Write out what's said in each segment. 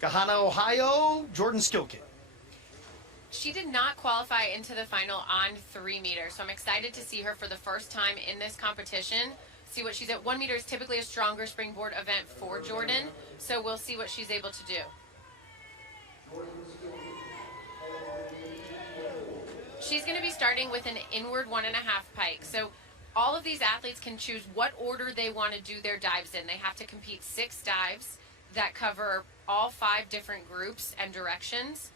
Gahanna, Ohio, Jordan Skilkin. She did not qualify into the final on 3 meters, so I'm excited to see her for the first time in this competition. See what she's at. 1 meter is typically a stronger springboard event for Jordan, so we'll see what she's able to do. She's going to be starting with an inward 1.5 pike. So all of these athletes can choose what order they want to do their dives in. They have to compete 6 dives that cover all 5 different groups and directions,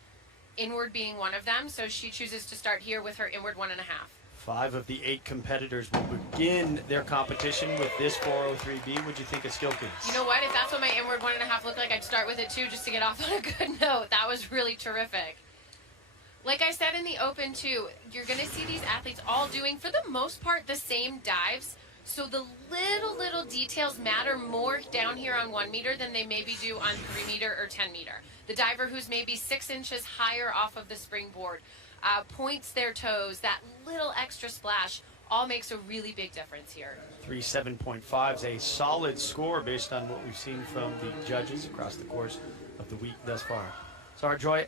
inward being one of them. So she chooses to start here with her inward 1.5. 5 of the 8 competitors will begin their competition with this 403B. What'd you think of Skilkins? You know what? If that's what my inward 1.5 looked like, I'd start with it too, just to get off on a good note. That was really terrific. Like I said in the open too, you're going to see these athletes all doing, for the most part, the same dives. So the little details matter more down here on 1 meter than they maybe do on 3 meter or 10 meter. The diver who's maybe 6 inches higher off of the springboard, points their toes, that little extra splash, all makes a really big difference here. 3.7.5 is a solid score based on what we've seen from the judges across the course of the week thus far. Sarjoy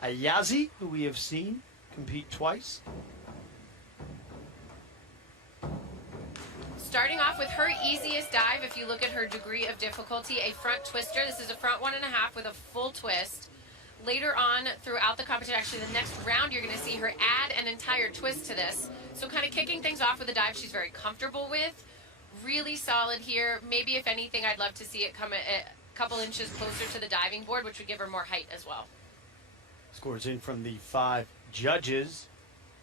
Ayazi, who we have seen compete twice. Starting off with her easiest dive, if you look at her degree of difficulty, a front twister. This is a front 1.5 with a full twist. Later on throughout the competition, actually the next round, you're going to see her add an entire twist to this. So kind of kicking things off with a dive she's very comfortable with. Really solid here. Maybe if anything, I'd love to see it come a couple inches closer to the diving board, which would give her more height as well. Scores in from the 5 judges.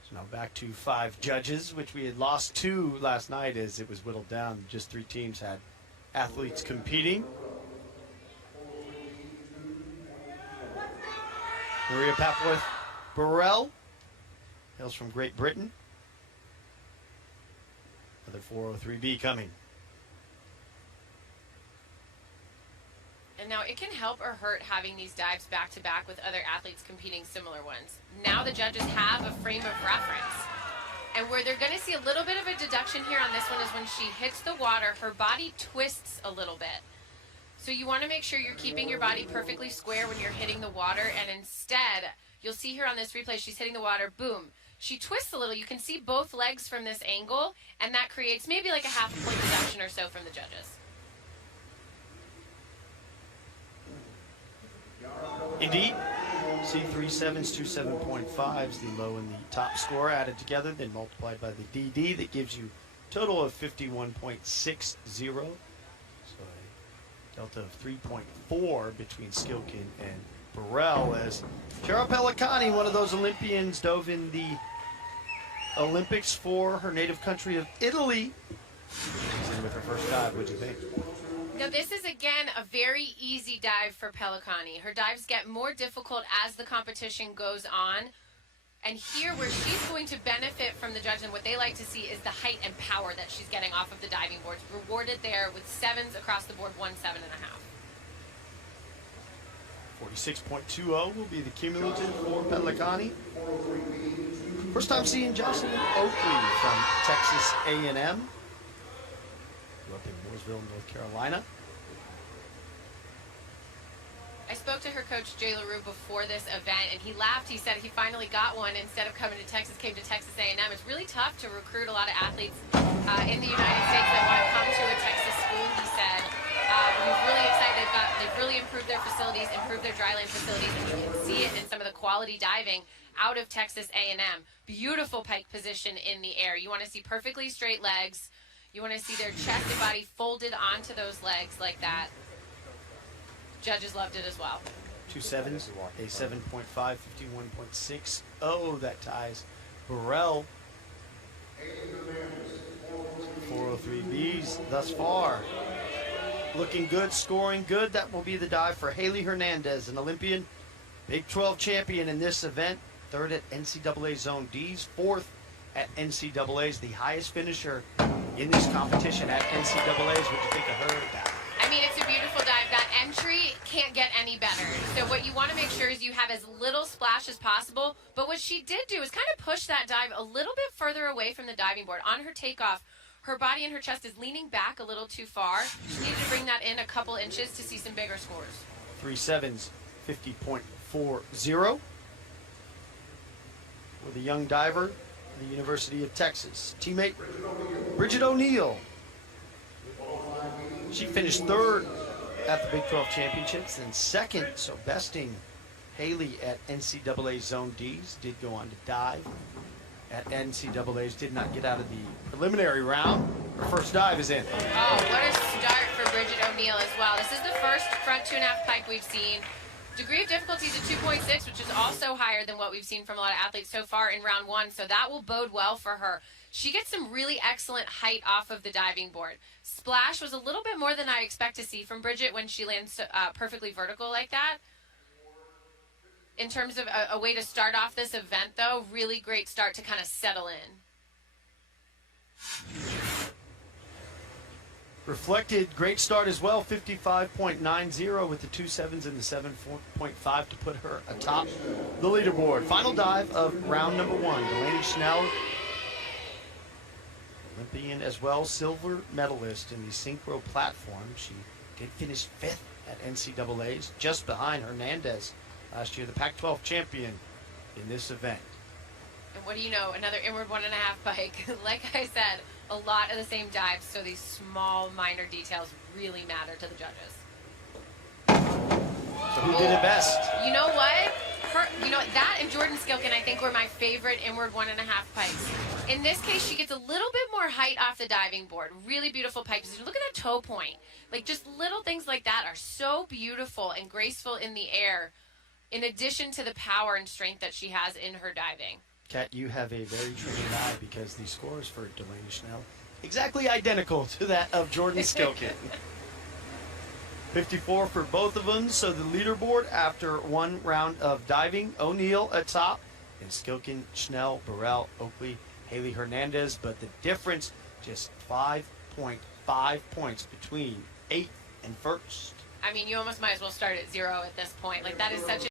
So now back to 5 judges, which we had lost 2 last night as it was whittled down. Just 3 teams had athletes competing. Maria Papworth Burrell hails from Great Britain. Another 403B coming. And now it can help or hurt having these dives back to back with other athletes competing similar ones. Now the judges have a frame of reference. And where they're going to see a little bit of a deduction here on this one is when she hits the water, her body twists a little bit. So you want to make sure you're keeping your body perfectly square when you're hitting the water, and instead, you'll see here on this replay, she's hitting the water, boom. She twists a little. You can see both legs from this angle, and that creates maybe like a half point deduction or so from the judges. Indeed. See 3 7s, 2 7.5s, the low and the top score added together, then multiplied by the DD. That gives you a total of 51.60. So a delta of 3.4 between Skilkin and Burrell, as Chiara Pellicani, one of those Olympians, dove in the Olympics for her native country of Italy. She's in with her first dive. What'd you think? Now this is again a very easy dive for Pellicani. Her dives get more difficult as the competition goes on. And here where she's going to benefit from the judges, and what they like to see is the height and power that she's getting off of the diving boards. Rewarded there with 7s across the board, 1 7.5. 46.20 will be the cumulative for Pellicani. First time seeing Jocelyn Oakley from Texas A&M. Grew up in Mooresville, North Carolina. I spoke to her coach, Jay LaRue, before this event, and he laughed. He said he finally got one. Instead of coming to Texas, came to Texas A&M. It's really tough to recruit a lot of athletes in the United States that want to come to a Texas school, he said. He's really excited. They've really improved their facilities, improved their dryland facilities, and you can see it in some of the quality diving out of Texas A&M. Beautiful pike position in the air. You want to see perfectly straight legs. You want to see their chest and body folded onto those legs like that. Judges loved it as well. 2 7s, a 7.5, 51.6. Oh, that ties Burrell. 403Bs thus far. Looking good, scoring good. That will be the dive for Haley Hernandez, an Olympian, Big 12 champion in this event. 3rd at NCAA Zone Ds, 4th at NCAA's, the highest finisher in this competition at NCAA's. What do you think of her dive? I mean, it's a beautiful dive. That entry can't get any better. So what you want to make sure is you have as little splash as possible. But what she did do is kind of push that dive a little bit further away from the diving board. On her takeoff, her body and her chest is leaning back a little too far. She needed to bring that in a couple inches to see some bigger scores. C37's 50.40. With a young diver, the University of Texas. Teammate Bridget O'Neill. She finished third at the Big 12 Championships and second, so besting Haley at NCAA Zone D's. Did go on to dive at NCAA's, did not get out of the preliminary round. Her first dive is in. Oh, what a start for Bridget O'Neill as well. This is the first front 2.5 pike we've seen. Degree of difficulty is a 2.6, which is also higher than what we've seen from a lot of athletes so far in round one, so that will bode well for her. She gets some really excellent height off of the diving board. Splash was a little bit more than I expect to see from Bridget when she lands perfectly vertical like that. In terms of a way to start off this event, though, really great start to kind of settle in. Reflected, great start as well, 55.90 with the 2.7s and the 7.5 to put her atop the leaderboard. Final dive of round number one. Delaney Schnell, Olympian as well, silver medalist in the synchro platform. She did finish 5th at NCAA's, just behind Hernandez last year, the Pac-12 champion in this event. And what do you know? Another inward 1.5 pike. Like I said, a lot of the same dives, so these small, minor details really matter to the judges. So who did it best? You know what? That and Jordan Skilkin, I think, were my favorite inward 1.5 pikes. In this case, she gets a little bit more height off the diving board. Really beautiful pike position. Look at that toe point. Like, just little things like that are so beautiful and graceful in the air, in addition to the power and strength that she has in her diving. Kat, you have a very trained eye because the scores for Delaney Schnell exactly identical to that of Jordan Skilkin. 54 for both of them, so the leaderboard after one round of diving, O'Neill atop, and Skilkin, Schnell, Burrell, Oakley, Haley Hernandez, but the difference just 5.5 points between 8th and 1st. I mean, you almost might as well start at 0 at this point. Like, that is such a